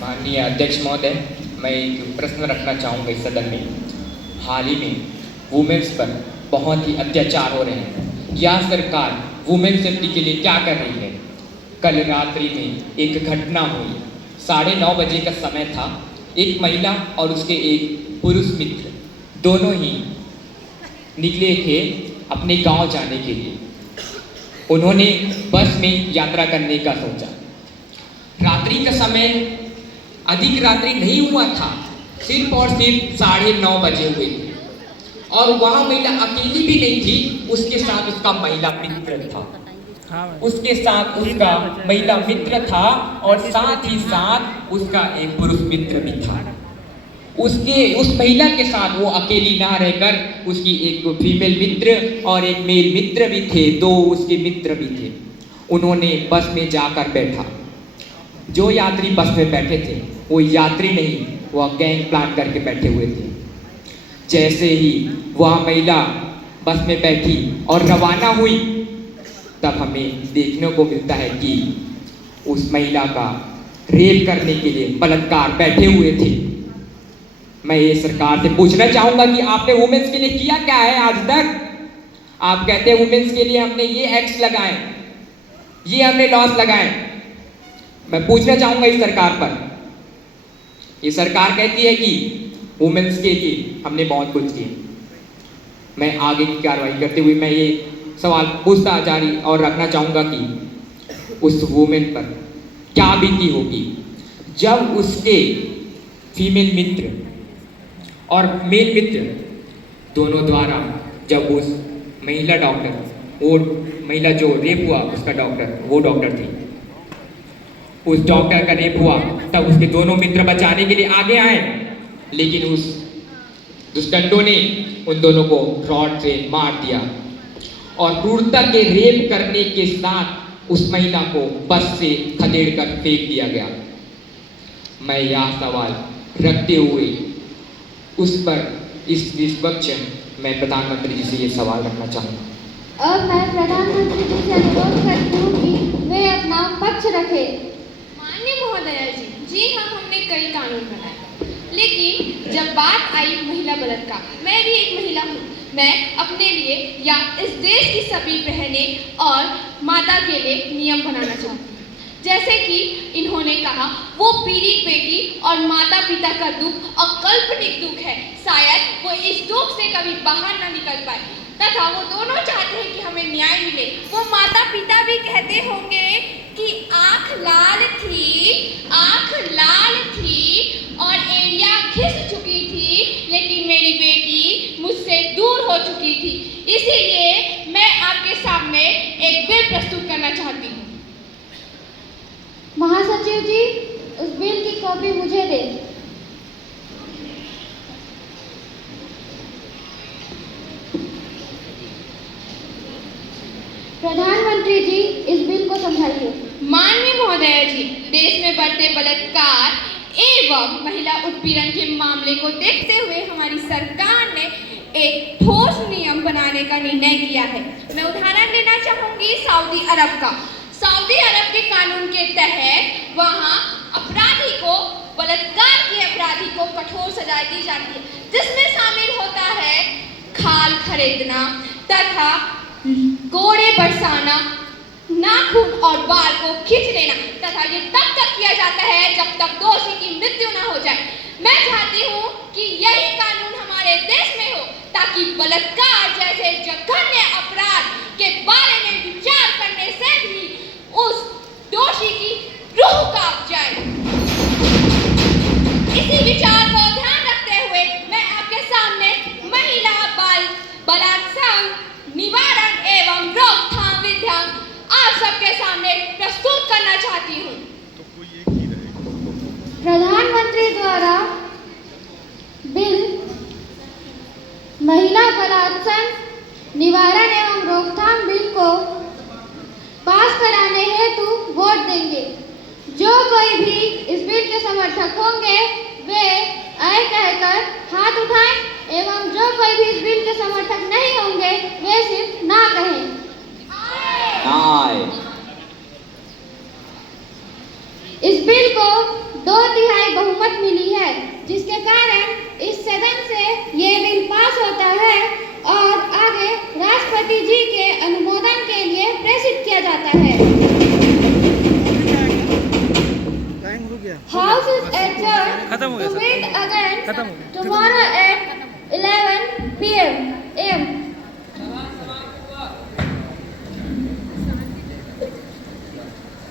माननीय अध्यक्ष महोदय, मैं एक प्रश्न रखना चाहूँगा इस सदन में। हाल ही में वुमेन्स पर बहुत ही अत्याचार हो रहे हैं। यह सरकार वुमेन सेफ्टी के लिए क्या कर रही है? कल रात्रि में एक घटना हुई। 9:30 बजे का समय था। एक महिला और उसके एक पुरुष मित्र दोनों ही निकले थे अपने गांव जाने के लिए। उन्होंने बस में यात्रा करने का सोचा। रात्रि का समय अधिक रात्रि नहीं हुआ था, सिर्फ और सिर्फ 9:30 बजे हुए थे और वह महिला अकेली भी नहीं थी, उसके साथ उसका महिला मित्र था। उसके साथ उसका महिला मित्र था और साथ ही साथ उसका एक पुरुष मित्र भी था। उस महिला के साथ वो अकेली ना रहकर उसकी एक फीमेल मित्र और एक मेल मित्र भी थे, 2 उसके मित्र भी थे। उन्होंने बस में जाकर बैठा। जो यात्री बस में बैठे थे वो यात्री नहीं, वह गैंग प्लान करके बैठे हुए थे। जैसे ही वह महिला बस में बैठी और रवाना हुई, तब हमें देखने को मिलता है कि उस महिला का रेप करने के लिए बलात्कार बैठे हुए थे। मैं ये सरकार से पूछना चाहूंगा कि आपने वुमेन्स के लिए किया क्या है आज तक? आप कहते हैं वुमेन्स के लिए हमने ये एक्ट लगाए, ये हमने लॉस लगाए। मैं पूछना चाहूंगा इस सरकार पर। ये सरकार कहती है कि वुमेन्स के लिए हमने बहुत कुछ किया। मैं आगे की कार्रवाई करते हुए मैं ये सवाल पूछता जारी और रखना चाहूंगा कि उस वुमेन पर क्या बीती होगी जब उसके फीमेल मित्र और मेल मित्र दोनों द्वारा, जब उस महिला डॉक्टर, वो महिला जो रेप हुआ उसका डॉक्टर, वो डॉक्टर थी, उस डॉक्टर का रेप हुआ, तब उसके दोनों मित्र बचाने के लिए आगे आए, लेकिन उस दुष्टंडों ने उन दोनों को रॉड से मार दिया और क्रूरता के रेप करने के साथ उस महिला को बस से खदेड़कर फेंक दिया गया। मैं यह सवाल रखते हुए उस पर इस निष्पक्ष मैं प्रधानमंत्री जी से ये सवाल रखना चाहूँगा। अब मैं प्रधानमंत्री जी से अनुरोध करती हूँ कि वे अपना पक्ष रखे। माननीय महोदया जी, जी हाँ, हमने कई कानून बनाए, लेकिन जब बात आई महिला बलात्कार, मैं भी एक महिला हूँ। मैं अपने लिए या इस देश की सभी बहनें और माता के लिए नियम बनाना चाहती हूँ। जैसे कि इन्होंने कहा, वो पीड़ित बेटी और माता पिता का दुख अकल्पनिक दुख है। शायद वो इस दुख से कभी बाहर न निकल पाए, तथा वो दोनों चाहते हैं कि हमें न्याय मिले। वो माता पिता भी कहते होंगे कि आँख लाल थी और एड़ियाँ घिस चुकी थी, लेकिन मेरी बेटी मुझसे दूर हो चुकी थी। इसीलिए मैं आपके सामने एक बिल प्रस्तुत करना चाहती हूँ। महासचिव जी, उस बिल की कॉपी मुझे दें। प्रधानमंत्री जी, इस बिल को समझाइए। माननीय महोदया जी, देश में बढ़ते बलात्कार एवं महिला उत्पीड़न के मामले को देखते हुए हमारी सरकार ने एक ठोस नियम बनाने का निर्णय किया है। मैं उदाहरण देना चाहूंगी सऊदी अरब का। सऊदी अरब के कानून के तहत वहाँ अपराधी को, बलात्कार के अपराधी को कठोर सजा दी जाती है, जिसमें शामिल होता है खाल खरीदना तथा कोड़े बरसाना, नाखून और बाल को खींच लेना, तथा ये तब तक किया जाता है जब तक दोषी की मृत्यु न हो जाए। मैं चाहती हूँ कि यही कानून हमारे देश में हो, ताकि बलात्कार जैसे जघन्य अपराध के बारे में विचार करने से भी उस दोषी की रूह कांप जाए। इसी विचार को ध्यान रखते हुए मैं आपके सामने महिला बाल बलात्कार निवारण एवं रोकथाम विधेयक आप सबके सामने प्रस्तुत करना चाहती हूँ। प्रधानमंत्री द्वारा बिल महिला बलात्कार निवारण एवं रोकथाम बिल को पास कराने हेतु वोट देंगे। जो कोई भी इस बिल के समर्थक होंगे वे आए कहकर हाथ उठाएं एवं जो कोई भी इस बिल के समर्थक नहीं होंगे वे सिर्फ ना कहें। इस बिल को 2/3 सदन से ये बिल पास होता है और आगे राष्ट्रपति जी के अनुमोदन के लिए प्रेषित किया जाता है। हाउस इज एडजर्न्ड खत्म हो गया टू सर। मीट अगेन खत्म हो गया। tomorrow at 11 p.m.